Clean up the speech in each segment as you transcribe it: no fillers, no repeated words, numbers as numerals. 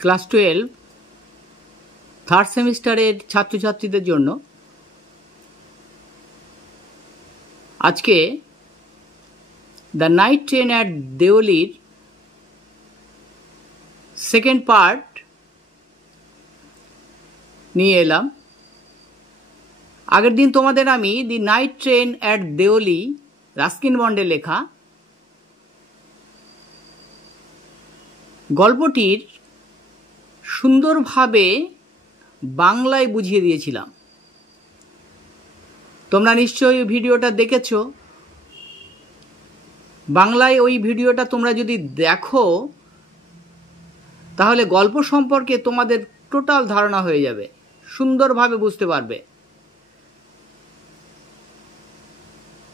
Class 12 third সেমিস্টারের ছাত্রছাত্রীদের জন্য আজকে দ্য নাইট ট্রেন অ্যাট দেওলির সেকেন্ড পার্ট নিয়ে এলাম। আগের দিন তোমাদের আমি the night train at Deoli Ruskin বন্ডের লেখা গল্পটির সুন্দরভাবে বাংলায় বুঝিয়ে দিয়েছিলাম। তোমরা নিশ্চয়ই ভিডিওটা দেখেছ। বাংলায় ওই ভিডিওটা তোমরা যদি দেখো তাহলে গল্প সম্পর্কে তোমাদের টোটাল ধারণা হয়ে যাবে, সুন্দরভাবে বুঝতে পারবে।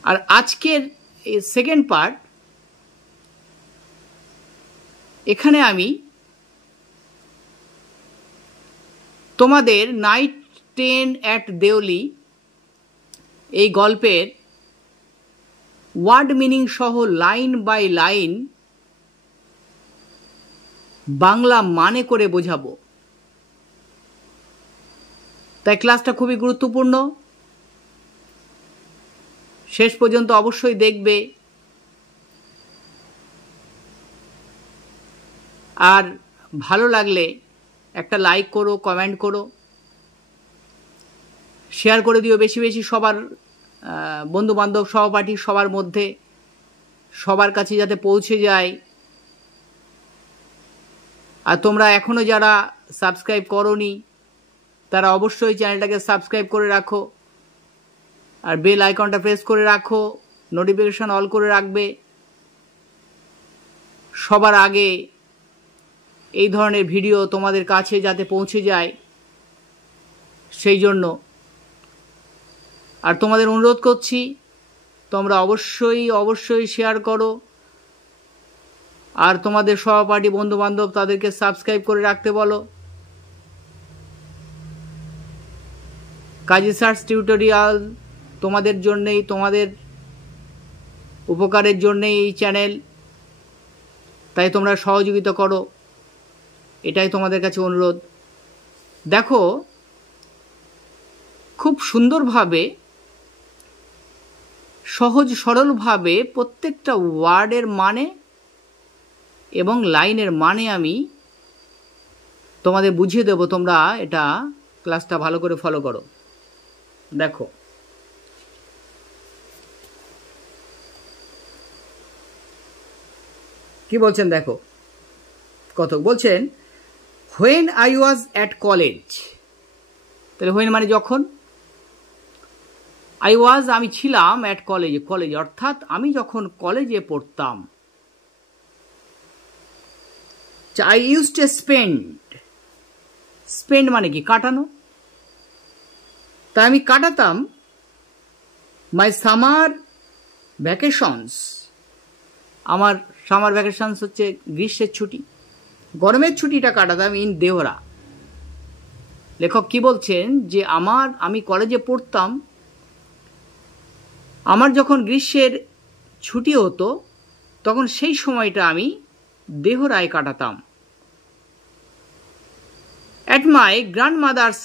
আর আজকের এই সেকেন্ড পার্ট, এখানে আমি তোমাদের নাইট ট্রেন অ্যাট দেওলি এই গল্পের ওয়ার্ড মিনিং সহ লাইন বাই লাইন বাংলা মানে করে বোঝাবো। তাই ক্লাসটা খুবই গুরুত্বপূর্ণ, শেষ পর্যন্ত অবশ্যই দেখবে। আর ভালো লাগলে একটা লাইক করো, কমেন্ট করো, শেয়ার করে দিও বেশি বেশি সবার বন্ধু বান্ধব সহপাঠী সবার মধ্যে, সবার কাছে যাতে পৌঁছে যায়। আর তোমরা এখনো যারা সাবস্ক্রাইব করোনি তারা অবশ্যই চ্যানেলটাকে সাবস্ক্রাইব করে রাখো, আর বেল আইকনটা প্রেস করে রাখো, নোটিফিকেশন অল করে রাখবে সবার আগে এই ধরনের ভিডিও তোমাদের কাছে যাতে পৌঁছে যায় সেই জন্য। আর তোমাদের অনুরোধ করছি তোমরা অবশ্যই শেয়ার করো, আর তোমাদের সহপাঠী বন্ধু বান্ধব তাদেরকে সাবস্ক্রাইব করে রাখতে বলো। কাজী সার্চ টিউটোরিয়াল তোমাদের জন্যেই, তোমাদের উপকারের জন্যেই এই চ্যানেল, তাই তোমরা সহযোগিতা করো, এটাই তোমাদের কাছে অনুরোধ। দেখো খুব সুন্দরভাবে, সহজ সরলভাবে প্রত্যেকটা ওয়ার্ডের মানে এবং লাইনের মানে আমি তোমাদের বুঝিয়ে দেব। তোমরা এটা ক্লাসটা ভালো করে ফলো করো। দেখো কি বলছেন, দেখো কত বলছেন। When I was at college, তাহলে হোয়েন মানে যখন, আই ওয়াজ আমি ছিলাম, অ্যাট কলেজ কলেজ অর্থাৎ আমি যখন কলেজে পড়তাম। I use to spend, spend মানে কি কাটানো, তাই আমি কাটাতাম মাই সামার ভ্যাকেশনস, আমার সামার ভ্যাকেশনস হচ্ছে গ্রীষ্মের ছুটি, গরমের ছুটিটা কাটাতাম ইন দেহরা। লেখক কি বলছেন যে আমি কলেজে পড়তাম, আমার যখন গ্রীষ্মের ছুটি হতো তখন সেই সময়টা আমি দেহরায় কাটাতাম। অ্যাট মাই গ্র্যান্ডমাদার্স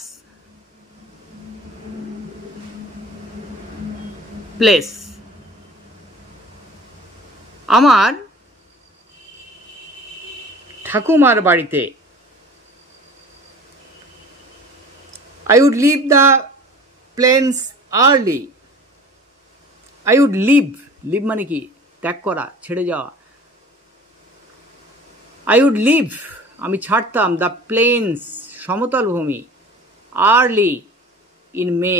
প্লেস, আমার ঠাকুমার বাড়িতে। I would leave the plains early, I would leave, leave মানে কি ত্যাগ করা, ছেড়ে যাওয়া। আই উড লিভ আমি ছাড়তাম, দ্য প্লেন্স সমতল ভূমি, আর্লি ইন মে।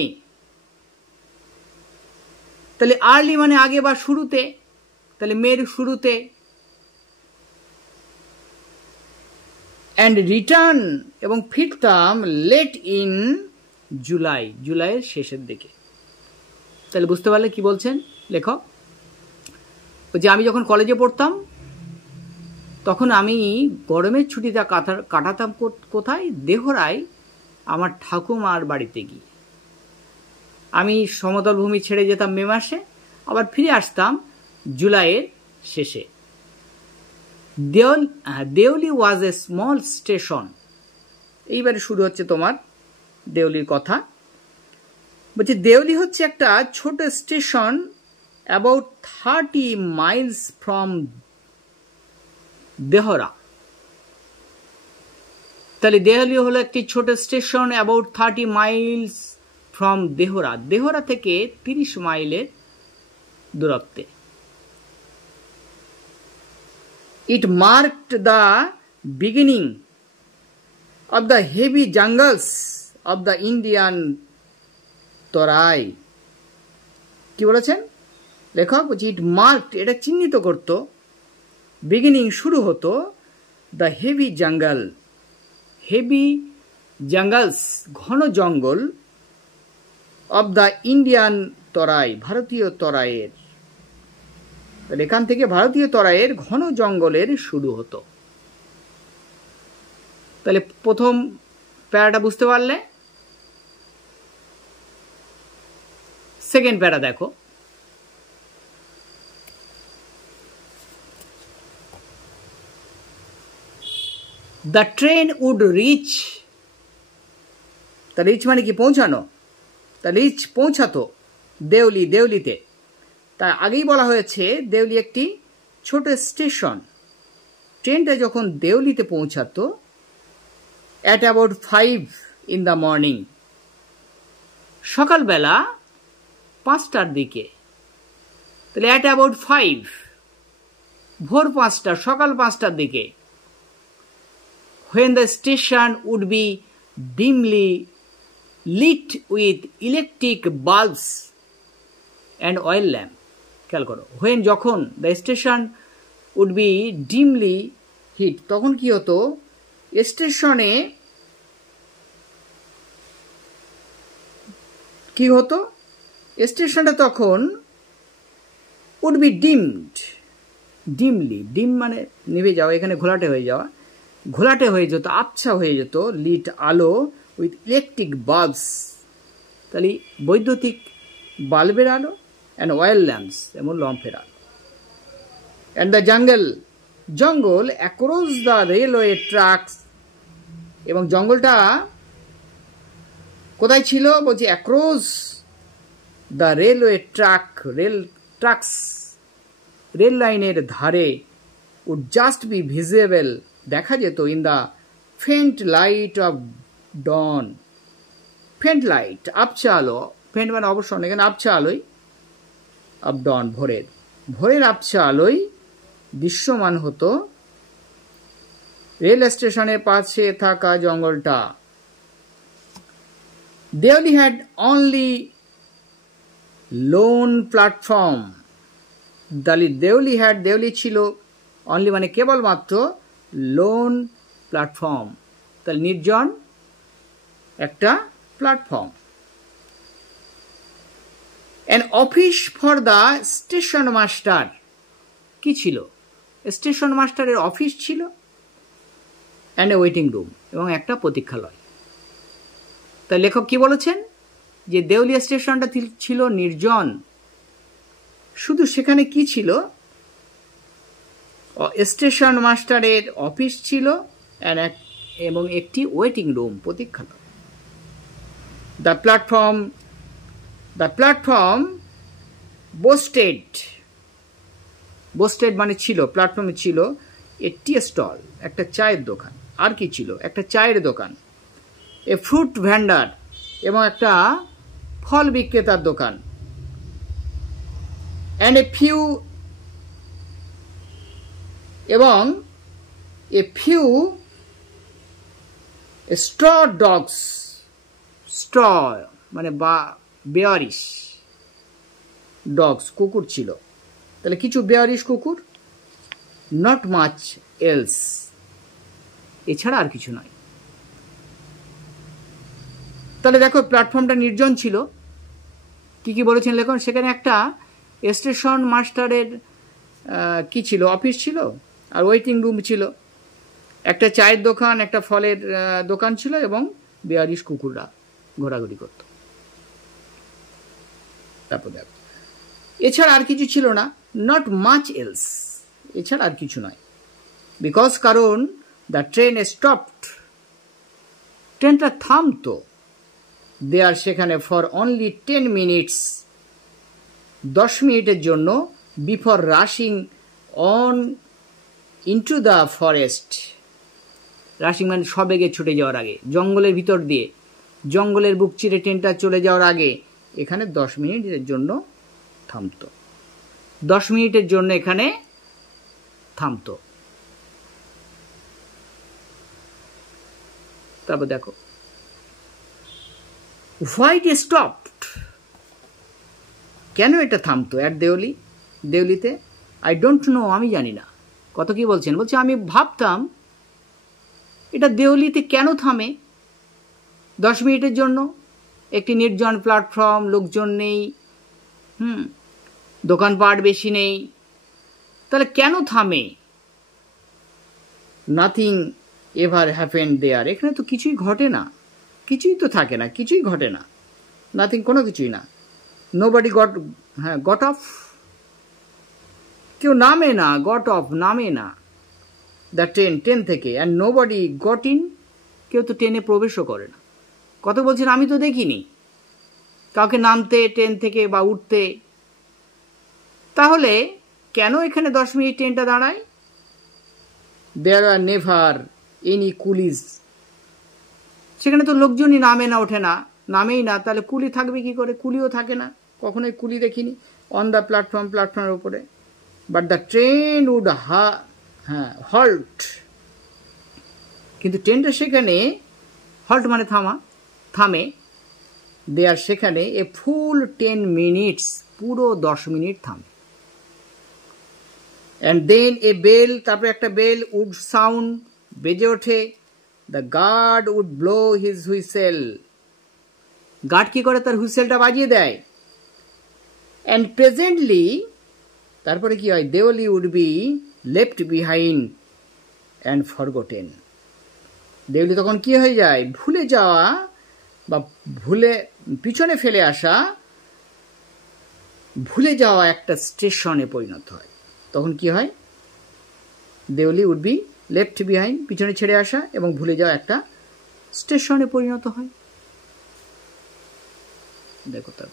তাহলে আর্লি মানে আগে বা শুরুতে, তাহলে মের শুরুতে। অ্যান্ড রিটার্ন এবং ফিরতাম লেট ইন জুলাই, জুলাইয়ের শেষের দিকে। তাহলে বুঝতে পারলে কি বলছেন লেখক, যে আমি যখন কলেজে পড়তাম তখন আমি গরমের ছুটিটা কাটাতাম কোথায়, দেহরায়, আমার ঠাকুমার বাড়িতে গিয়ে। আমি সমতল ভূমি ছেড়ে যেতাম মে মাসে, আবার ফিরে আসতাম জুলাইয়ের শেষে। দেউলি ওয়াজ এ স্মল স্টেশন। এইবারে শুরু হচ্ছে তোমার দেউলির কথা। বলছে দেউলি হচ্ছে একটা ছোট station about 30 Miles from Dehra. তাহলে দেহলি হলো একটি ছোট station about 30 Miles from Dehra. Dehra থেকে 30 মাইলের দূরত্বে। It marked the beginning of the heavy jungles of the Indian Tarai. কি বলেছেন লেখক? বলছি ইট মার্কড, এটা চিহ্নিত করত, বিগিনিং শুরু হতো, দ্য হেভি জঙ্গল, হেভি জঙ্গলস ঘন জঙ্গল, অব দ্য ইন্ডিয়ান তরাই ভারতীয় তরাইয়ের। এখান থেকে ভারতীয় তরাইয়ের ঘন জঙ্গলের শুরু হতো। তাহলে প্রথম প্যারাটা বুঝতে পারলে। সেকেন্ড প্যারা দেখো, দ্য ট্রেন উড রিচ। তা রিচ মানে কি? পৌঁছানো। তা রিচ পৌঁছাতো দেউলি, দেউলিতে। তার আগেই বলা হয়েছে দেউলি একটি ছোট স্টেশন। ট্রেনটা যখন দেউলিতে পৌঁছাতো at about 5 in the morning, সকালবেলা 5টার দিকে। তাহলে অ্যাট অ্যাবাউট 5, ভোর 5টা, সকাল 5টার দিকে। when the station would be dimly lit with electric bulbs and oil lamp. খেয়াল করো, when যখন the station would be dimly lit, তখন কি হতো? স্টেশনে কি হতো? স্টেশনটা তখন would be dimmed, dimly, dim মানে নিভে যাওয়া, এখানে ঘোলাটে হয়ে যাওয়া, ঘোলাটে হয়ে যেত, আবছা হয়ে যেত, লিট আলো, উইথ ইলেকট্রিক বাল্বস, তাহলে বৈদ্যুতিক বাল্বের আলো, অ্যান্ড অয়েল ল্যাম্পস এবং লম্ফের আলো। অ্যান্ড দ্য জঙ্গল, জঙ্গল অ্যাক্রস দ্য রেলওয়ে ট্র্যাকস, এবং জঙ্গলটা কোথায় ছিল? বলছি across the railway track, rail tracks, rail লাইনের ধারে, উড জাস্ট বি ভিজিবল, দেখা যেত, in the faint light of dawn. Faint light আবছা আলো, ফেন্ট মানে অবসন্ন, এখানে আবছা আলোয়, অফ ডন ভোরের, ভোরের আবছা আলোয় দৃশ্যমান হতো রেল স্টেশনের পাশে থাকা জঙ্গলটা। Deoli had only lone platform. Deoli had, Deoli ছিল অনলি মানে কেবলমাত্র, লোন প্ল্যাটফর্ম, তাহলে নির্জন একটা platform. An office for the station master, কি ছিল? স্টেশন মাস্টারের অফিস ছিল, অ্যান্ড এ ওয়েটিং রুম, এবং একটা প্রতীক্ষালয়। তাই লেখক কি বলেছেন? যে দেউলিয়া স্টেশনটা ছিল নির্জন, শুধু সেখানে কি ছিল? স্টেশন মাস্টারের অফিস ছিল এবং একটি ওয়েটিং রুম, প্রতীক্ষালয়। দ্য প্ল্যাটফর্ম বোস্টেড, বোস্টেড মানে ছিল, প্ল্যাটফর্মে ছিল এ টি স্টল, একটা চায়ের দোকান। আর কি ছিল? একটা চায়ের দোকান, এ ফ্রুট ভ্যান্ডার, এবং একটা ফল বিক্রেতার দোকান, অ্যান্ড এ ফিউ, এবং a few straw dogs, straw মানে বেয়ারিশ ডগস, কুকুর ছিল। তাহলে কিছু বেয়ারিশ কুকুর, নট মাচ এলস, এছাড়া আর কিছু নয়। তাহলে দেখো প্ল্যাটফর্মটা নির্জন ছিল। কি কি বলেছেন লেখক? সেখানে একটা স্টেশন মাস্টারের কি ছিল? অফিস ছিল, আর ওয়েটিং রুম ছিল, একটা চায়ের দোকান, একটা ফলের দোকান ছিল, এবং বেয়ারিশ কুকুররা ঘোরাঘুরি করত। তারপর দেখো এছাড়া আর কিছু ছিল না, নট মাচ এলস, এছাড়া আর কিছু নয়। বিকজ কারণ দ্য ট্রেন স্টপড, ট্রেনটা থামতো, দেয়ার সেখানে ফর অনলি 10 মিনিটস, 10 মিনিটের জন্য, before rushing on into the forest, rushing মানে সবেগে ছুটে যাওয়ার আগে, জঙ্গলের ভিতর দিয়ে, জঙ্গলের বুক চিরে ট্রেনটা চলে যাওয়ার আগে এখানে 10 মিনিটের জন্য থামতো, 10 মিনিটের জন্য এখানে থামতো। তারপর দেখো why it stopped, কেন এটা থামতো অ্যাট দেওলি, দেওলিতে, আই ডোন্ট নো, আমি জানি না। কত কি বলছেন, বলছে আমি ভাবতাম এটা দেওলিতে কেন থামে 10 মিনিটের জন্য, একটি নির্জন প্ল্যাটফর্ম, লোকজন নেই, দোকানপাট বেশি নেই, তাহলে কেন থামে? নাথিং এভার হ্যাপেন্ড দেয়ার, এখানে তো কিছুই ঘটে না, কিছুই তো থাকে না, কিছুই ঘটে না, নাথিং কোনো কিছুই না। নোবডি গট অফ, কেউ নামে না, গট অফ নামে না, দ্য ট্রেন থেকে, অ্যান্ড নোবডি গট ইন, কেউ তো ট্রেনে প্রবেশও করে না। কত বলছেন আমি তো দেখিনি কাউকে নামতে ট্রেন থেকে বা উঠতে, তাহলে কেন এখানে 10 মিনিট ট্রেনটা দাঁড়ায়? দেয়ার আর নেভার এনি কুলিজ, সেখানে তো লোকজনই নামে না, ওঠে না, নামেই না, তাহলে কুলি থাকবে কি করে? কুলিও থাকে না, কখনোই কুলি দেখিনি অন দ্য প্ল্যাটফর্মের উপরে। But the train would halt, কিন্তু ট্রেনটা সেখানে হল্ট মানে থামে, দেয়ার সেখানে এ ফুল 10 মিনিটস, পুরো 10 মিনিট থামে। অ্যান্ড দেন এ বেল, তারপরে একটা বেল উড সাউন্ড, বেজে ওঠে, the guard would blow his whistle, guard কি করে? তার হুইসেলটা বাজিয়ে দেয়। অ্যান্ড প্রেজেন্টলি, তারপরে কি হয়? Deoli would be left behind and forgotten, Deoli তখন কি হয়ে যায়? ভুলে যাওয়া বা পিছনে ফেলে আসা, ভুলে যাওয়া একটা স্টেশনে পরিণত হয়। তখন কি হয়? Deoli would be left behind, পিছনে ছেড়ে আসা এবং ভুলে যাওয়া একটা স্টেশনে পরিণত হয়। দেখো তার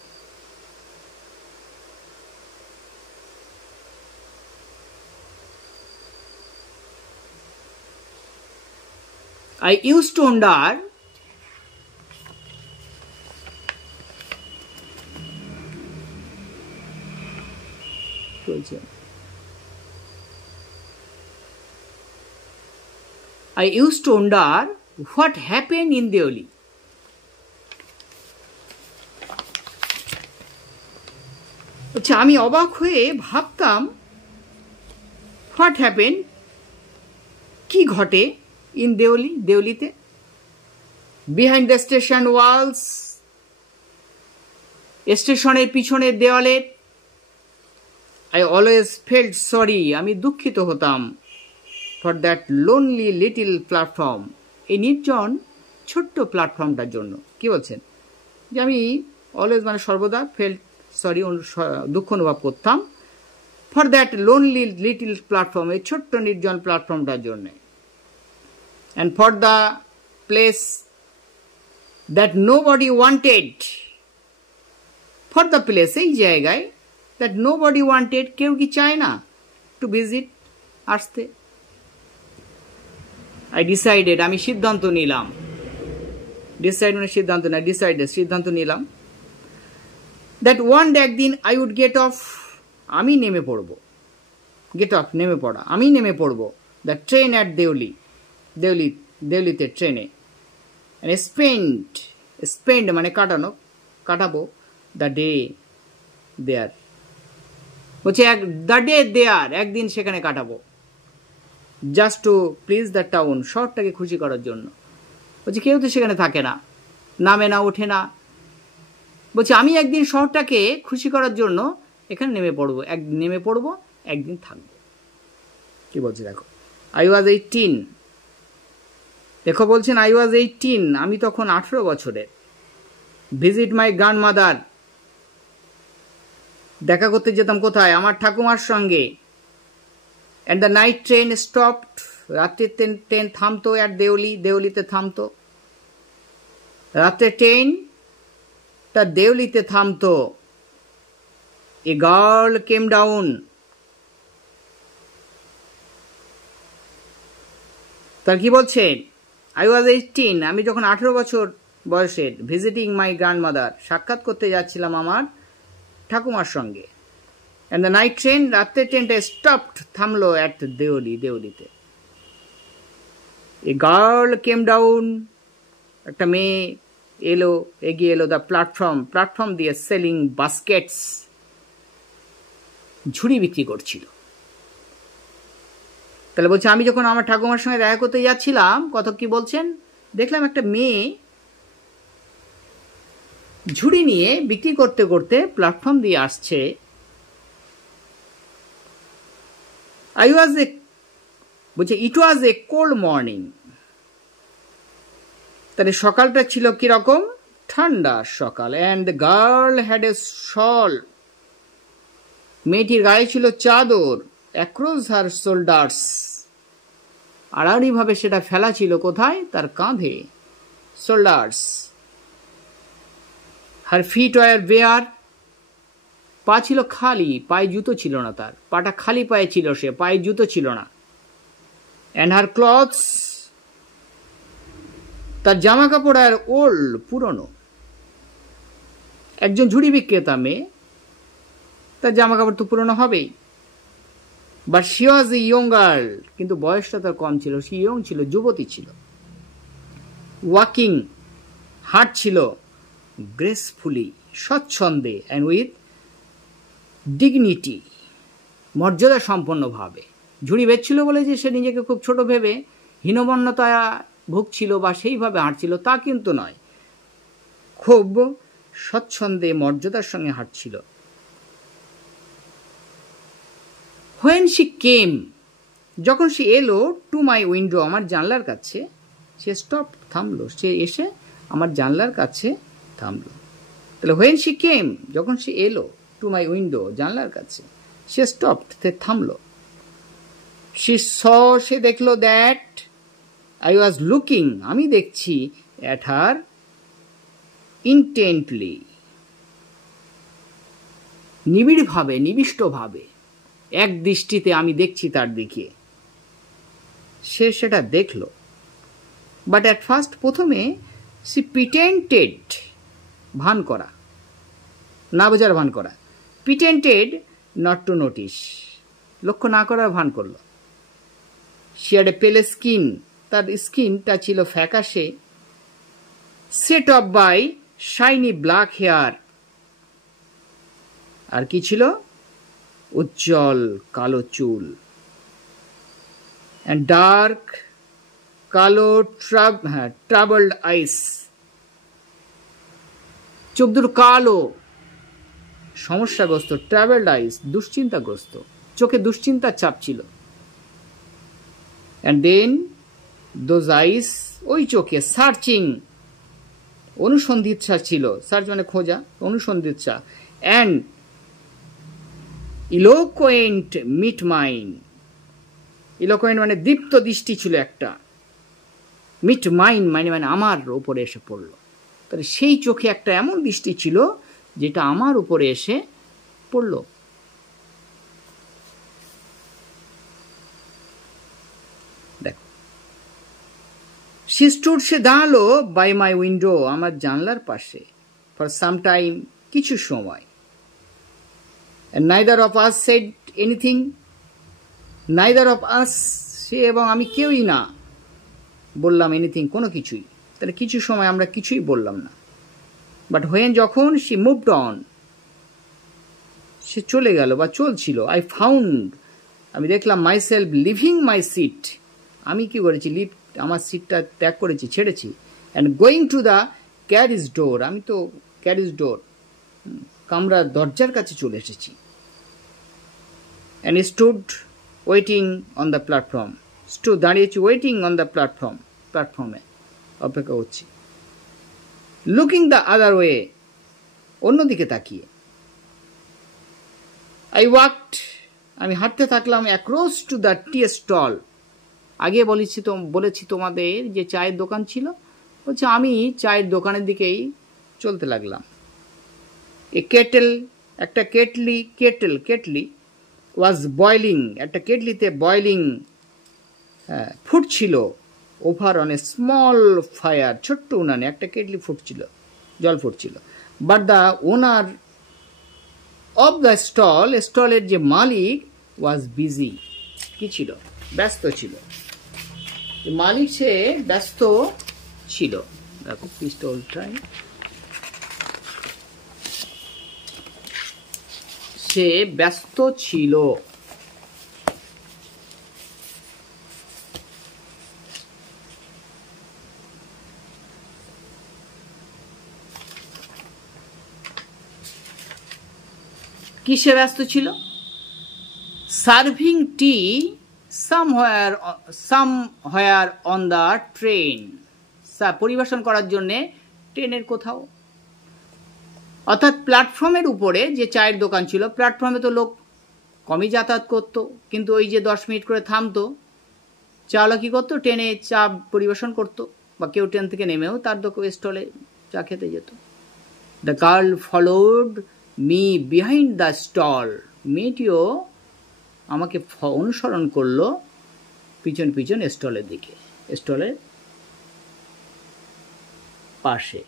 I used to wonder what happened in Deoli. আচ্ছা, আমি অবাক হয়ে ভাবতাম হোয়াট হ্যাপেন, কি ঘটে, ইন দেওলি, দেওলিতে, বিহাইন্ড দ্য স্টেশন ওয়ালস, স্টেশনের পিছনের দেওয়ালের। আই অলওয়েজ ফেল্ট সরি, আমি দুঃখিত হতাম, for that lonely little platform, এই নির্জন ছোট্ট প্ল্যাটফর্মটার জন্য। কি বলছেন? যে আমি অলওয়েজ মানে সর্বদা ফেল্ট সরি, দুঃখ অনুভব করতাম, for that lonely little platform, এই ছোট্ট নির্জন প্ল্যাটফর্মটার জন্য। And for the place that nobody wanted, for the place, এই জায়গায়, দ্যাট নো বডি ওয়ান্টেড, কেউ কি চায় না টু ভিজিট, আসতে। আই ডিসাইডেড, আমি সিদ্ধান্ত নিলাম, ডিসাইড মানে সিদ্ধান্ত না, ডিসাইডেড সিদ্ধান্ত নিলাম, দ্যাট ওয়ান ডে, একদিন, আই উড গেট অফ, আমি নেমে পড়ব, গেট অফ নেমে পড়া, আমি নেমে পড়ব, দ্য ট্রেন অ্যাট দেওলি, দেওলিতে ট্রেনে, স্পেন্ড মানে কাটাবো, দ্য ডে দেয়ার, বলছে দ্য ডে দেয়ার, একদিন সেখানে কাটাবো, just to please the town, শহরটাকে খুশি করার জন্য। বলছে কেউ তো সেখানে থাকে না, নামে না, ওঠে না, বলছে আমি একদিন শহরটাকে খুশি করার জন্য এখানে নেমে পড়বো, একদিন থাকবো। কি বলছে দেখো, আই ওয়াজ 18, দেখো বলছেন আই ওয়াজ 18, আমি তখন 18 বছরের, ভিজিট মাই গ্র্যান্ডমাদার, দেখা করতে যেতাম কোথায়? আমার ঠাকুমার সঙ্গে। And the night train stopped, রাত্রের ট্রেন থামতো আর দেউলিতে থামতো। রাত্রের ট্রেন তার দেউলিতে থামতো। এ গার্ল কেম ডাউন। তার কি বলছে? I was 18, আমি যখন 18 বছর বয়সের, ভিজিটিং মাই গ্র্যান্ডমাদার, সাক্ষাৎ করতে যাচ্ছিলাম আমার ঠাকুমার সঙ্গে। অ্যান্ড দ্য নাইট ট্রেন, রাত্রের ট্রেনটা স্টপড, থামলো অ্যাট দেউলিতে। এ গার্ল কেম ডাউন, একটা মেয়ে এগিয়ে এলো দ্য প্ল্যাটফর্ম দিয়ে সেলিং বাস্কেটস, ঝুড়ি বিক্রি করছিল। তাহলে বলছে আমি যখন আমার ঠাকুমার সঙ্গে দেখা করতে যাচ্ছিলাম, কথক কি বলছেন, দেখলাম একটা মেয়ে ঝুড়ি নিয়ে বিক্রি করতে করতে প্ল্যাটফর্ম দিয়ে আসছে। বলছে ইট ওয়াজ এ কোল্ড মর্নিং। তাহলে সকালটা ছিল কিরকম? ঠান্ডা সকাল। And the girl had a shawl, মেয়েটির গায়ে ছিল চাদর, অ্যাক্রস হার শোল্ডার্স, আড়াআড়ি ভাবে সেটা ফেলা ছিল কোথায়? তার কাঁধে, শোল্ডার্স। হার ফিট ওয়ার বেয়ার, পা ছিল খালি, পায়ে জুতো ছিল না, তার পাটা খালি পায়ে ছিল, সে পায়ে জুতো ছিল না। অ্যান্ড হার ক্লথস, তার জামা কাপড় আর ওল্ড, পুরনো। একজন ঝুড়ি বিক্রেতা মেয়ে, তার জামা কাপড় তো পুরনো হবেই। But she was a young girl, কিন্তু বয়সটা তার কম ছিল, সে ইয়ং ছিল, যুবতী ছিল। ওয়াকিং, হাঁটছিল, গ্রেসফুলি, স্বচ্ছন্দে, অ্যান্ড উইথ ডিগনিটি, মর্যাদা সম্পন্নভাবে। ঝুড়ি বেচছিল বলে যে সে নিজেকে খুব ছোট ভেবে হীনমন্যতা ভুগছিল বা সেইভাবে হাঁটছিল তা কিন্তু নয়, খুব স্বচ্ছন্দে মর্যাদার সঙ্গে হাঁটছিল। When she came, যখন সে এলো, টু মাই উইন্ডো, আমার জানলার কাছে, সে স্টপ, থামলো, সে এসে আমার জানলার কাছে থামলো। তাহলে when she came, যখন সে এলো, টু মাই উইন্ডো, জানলার কাছে, সে স্টপ, থামলো। she saw, সে দেখলো, দ্যাট I was looking, আমি দেখছি, at her intently, নিবিড়ভাবে, নিবিষ্টভাবে, এক দৃষ্টিতে আমি দেখছি তার দিকে। সে সেটা দেখল। বাট অ্যাট ফার্স্ট, প্রথমে সি প্রিটেন্টেড, ভান করা, না বোঝার ভান করা, প্রিটেন্টেড নট টু নোটিস, লক্ষ্য না করার ভান করল। সি হ্যাড এ পেলে স্কিন, তার স্কিনটা ছিল ফ্যাকাশে, set off by shiny black hair, আর কি ছিল? উজ্জ্বল কালো চুল। অ্যান্ড ডার্ক কালো ট্রাবলড আইস, চোখ দুটো কালো, সমস্যাগ্রস্ত, ট্রাভেলড আইস, দুশ্চিন্তাগ্রস্ত, চোখে দুশ্চিন্তার ছাপ ছিল। অ্যান্ড দেন দোজ আইস, ওই চোখে, সার্চিং, অনুসন্ধিৎসা ছিল, সার্চ মানে খোঁজা, অনুসন্ধিৎসা। অ্যান্ড ইলোকোয়েন্ট মিট মাইন, ইলোকোয়েন্ট মানে দীপ্ত দৃষ্টি ছিল একটা, মিট মাইন মানে আমার উপরে এসে পড়ল। তাহলে সেই চোখে একটা এমন দৃষ্টি ছিল যেটা আমার উপরে এসে পড়ল। দেখো, সে স্টুড, সে দাঁড়ালো, বাই মাই উইন্ডো, আমার জানলার পাশে, ফর সাম টাইম, কিছু সময়। And neither of us said anything, neither of us, সে এবং আমি কেউই না বললাম এনিথিং, কোনো কিছুই। তাহলে কিছু সময় আমরা কিছুই বললাম না। বাট when, যখন, she moved on, সে চলে গেল বা চলছিল। I found, আমি দেখলাম, myself leaving my seat, আমি কি করেছি? আমার সিটটা ত্যাগ করেছি, ছেড়েছি। and going to the carriage door, আমি তো ক্যারিজ ডোর, কামরার দরজার কাছে চলে এসেছি। and stood waiting on the platform, stood, দাঁড়িয়েছি, waiting on the platform, প্ল্যাটফর্মে অপেক্ষা করছি। looking the other way, অন্যদিকে তাকিয়ে। I walked, আমি হাঁটতে থাকলাম, across to the tea stall, আগে বলেছি তোমাদের যে চায়ের দোকান ছিল, বলছে আমি চায়ের দোকানের দিকেই চলতে লাগলাম। এ একটা কেটলি ওয়াজ বয়লিং, একটা কেটলিতে বয়লিং ফুটছিল, over on a small fire, ছোট্ট উনানে একটা কেটলি ফুটছিল, জল ফুটছিল। But the owner of the স্টলের যে মালিক ওয়াজ বিজি, কি ছিল? ব্যস্ত ছিল। মালিক সে ব্যস্ত ছিল। দেখো পিস্টলটাই, সে ব্যস্ত ছিল। কিসে ব্যস্ত ছিল? Serving T somewhere on the train, পরিবেশন করার জন্যে ট্রেনের কোথাও। অর্থাৎ প্ল্যাটফর্মের উপরে যে চায়ের দোকান ছিল, প্ল্যাটফর্মে তো লোক কমই যাতায়াত করতো, কিন্তু ওই যে 10 মিনিট করে থামতো, চাওয়ালা কী করতো? ট্রেনে চা পরিবেশন করতো, বা কেউ ট্রেন থেকে নেমেও তার স্টলে চা খেতে যেত। The girl followed me behind the stall, মেয়েটিও আমাকে অনুসরণ করলো পিছন পিছন স্টলের দিকে, স্টলের পাশে।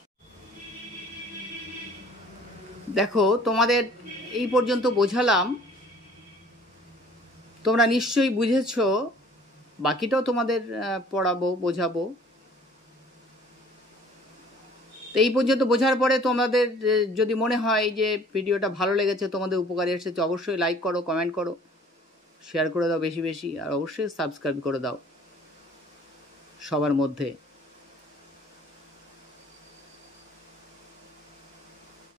দেখো তোমাদের এই পর্যন্ত বোঝালাম, তোমরা নিশ্চয়ই বুঝেছ, বাকিটাও তোমাদের পড়াবো, বোঝাবো। তো এই পর্যন্ত বোঝার পরে তোমাদের যদি মনে হয় যে ভিডিওটা ভালো লেগেছে, তোমাদের উপকারে এসেছে, অবশ্যই লাইক করো, কমেন্ট করো, শেয়ার করে দাও বেশি বেশি, আর অবশ্যই সাবস্ক্রাইব করে দাও সবার মধ্যে।